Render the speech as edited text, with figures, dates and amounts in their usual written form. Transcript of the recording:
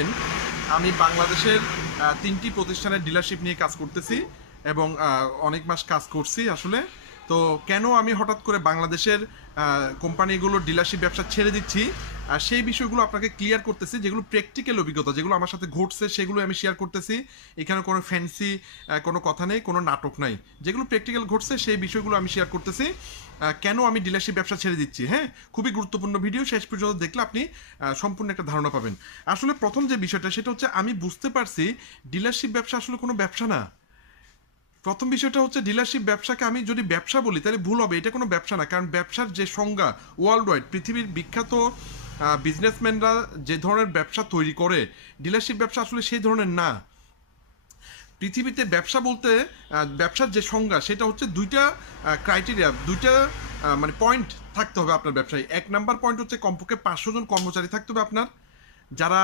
জানেন আমি বাংলাদেশের 3টি প্রতিষ্ঠানের ডিলারশিপ নিয়ে কাজ করতেছি এবং অনেক মাস কাজ করছি আসলে। তো কেন আমি হঠাৎ করে বাংলাদেশের কোম্পানিগুলোর ডিলারশিপ ব্যবসা ছেড়ে দিচ্ছি, সেই বিষয়গুলো আপনাকে ক্লিয়ার করতেছি, যেগুলো প্র্যাকটিক্যাল অভিজ্ঞতা, যেগুলো আমার সাথে ঘটছে সেগুলো আমি শেয়ার করতেছি। এখানে কোনো ফ্যান্সি কোনো কথা নেই, কোনো নাটক নাই, যেগুলো প্র্যাকটিক্যাল ঘটছে সেই বিষয়গুলো আমি শেয়ার করতেছি। কেন আমি ডিলারশিপ ব্যবসা ছেড়ে দিচ্ছি, হ্যাঁ, খুবই গুরুত্বপূর্ণ ভিডিও, শেষ পর্যন্ত দেখলে আপনি সম্পূর্ণ একটা ধারণা পাবেন। আসলে প্রথম যে বিষয়টা সেটা হচ্ছে আমি বুঝতে পারছি ডিলারশিপ ব্যবসা আসলে কোনো ব্যবসা না। প্রথম বিষয়টা হচ্ছে ডিলারশিপ ব্যবসাকে আমি যদি ব্যবসা বলি তাহলে ভুল হবে, এটা কোনো ব্যবসা না। কারণ ব্যবসার যে সংজ্ঞা ওয়ার্ল্ড ওয়াইড, পৃথিবীর বিখ্যাত বিজনেসম্যানরা যে ধরনের ব্যবসা তৈরি করে, ডিলারশিপ ব্যবসা আসলে সেই ধরনের না। পৃথিবীতে ব্যবসা বলতে ব্যবসার যে সংজ্ঞা সেটা হচ্ছে দুইটা ক্রাইটেরিয়া, দুইটা মানে পয়েন্ট থাকতে হবে আপনার ব্যবসায়। 1 নাম্বার পয়েন্ট হচ্ছে কমপক্ষে 500 জন কর্মচারী থাকতে হবে আপনার, যারা